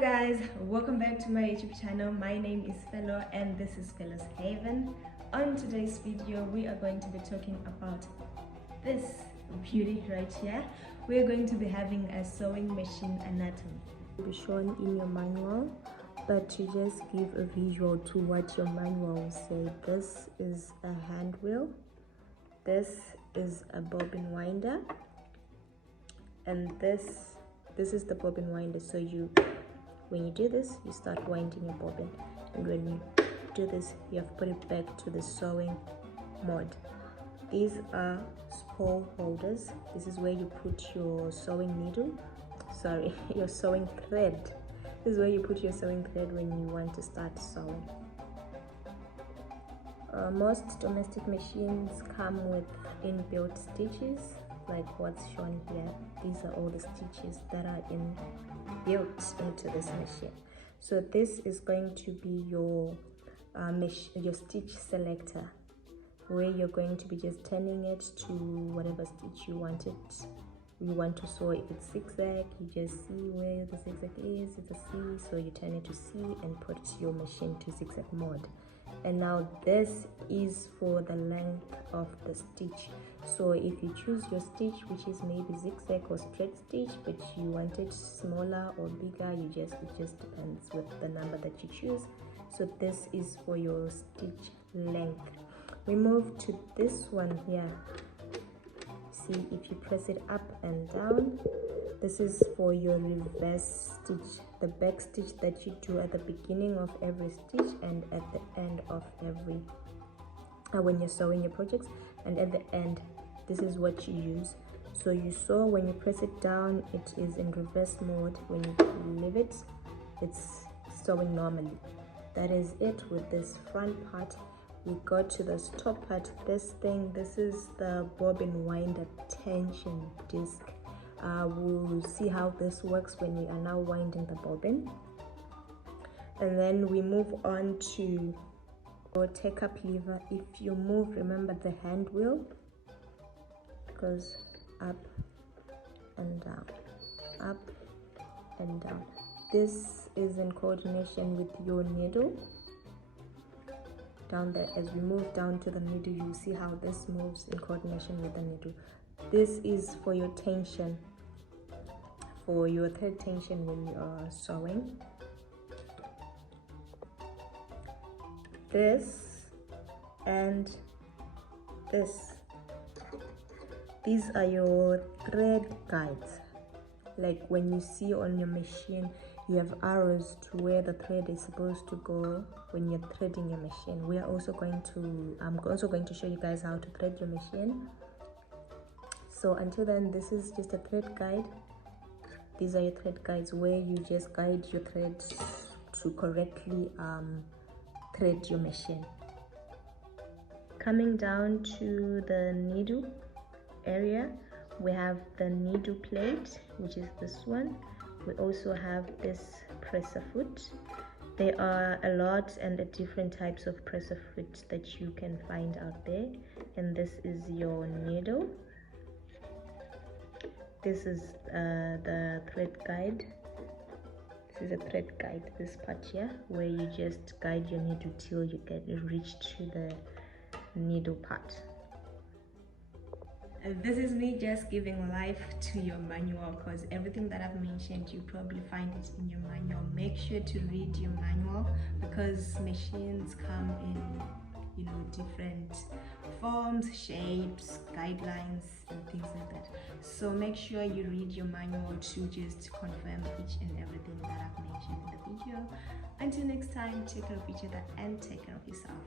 Guys, welcome back to my YouTube channel. My name is Fellow and this is Fellow's Haven. On today's video we are going to be talking about this beauty right here. We are going to be having a sewing machine anatomy. It will be shown in your manual, but to just give a visual to what your manual will say. This is a hand wheel, this is a bobbin winder, and this is the bobbin winder. So when you do this, you start winding your bobbin, and when you do this, you have to put it back to the sewing mode. These are spool holders. This is where you put your sewing needle, your sewing thread. This is where you put your sewing thread when you want to start sewing. Most domestic machines come with inbuilt stitches, like what's shown here. These are all the stitches that are built into this machine. So this is going to be your stitch selector, where you're going to be just turning it to whatever stitch you want to sew. If it's zigzag, you just see where the zigzag is. It's a C, so you turn it to C and put your machine to zigzag mode. And now this is for the length of the stitch. So if you choose your stitch, which is maybe zigzag or straight stitch, but you want it smaller or bigger, it just depends with the number that you choose. So this is for your stitch length. We move to this one here. See, if you press it up and down, this is for your reverse stitch, the back stitch that you do at the beginning of every stitch and at the end of every when you're sewing your projects. And at the end, this is what you use. So you sew, when you press it down, it is in reverse mode. When you leave it, it's sewing normally. That is it with this front part. We go to this top part. This is the bobbin winder tension disc. We'll see how this works when we are now winding the bobbin. And then we move on to our take up lever. If you move, remember the hand wheel goes up and down, up and down. This is in coordination with your needle down there. As we move down to the needle, you see how this moves in coordination with the needle. This is for your tension, for your thread tension when you are sewing. This and this, these are your thread guides. Like when you see on your machine, you have arrows to where the thread is supposed to go when you're threading your machine. I'm also going to show you guys how to thread your machine. So until then, this is just a thread guide. These are your thread guides, where you just guide your threads to correctly thread your machine. Coming down to the needle area, we have the needle plate, which is this one. We also have this presser foot. There are a lot and different types of presser foot that you can find out there. And this is your needle. This is the thread guide. This is a thread guide, this part here, where you just guide your needle till you reach to the needle part. This is me just giving life to your manual, because everything that I've mentioned, you probably find it in your manual. Make sure to read your manual, because machines come in, different forms, shapes, guidelines, and things like that. So make sure you read your manual to just confirm each and everything that I've mentioned in the video. Until next time, take care of each other and take care of yourself.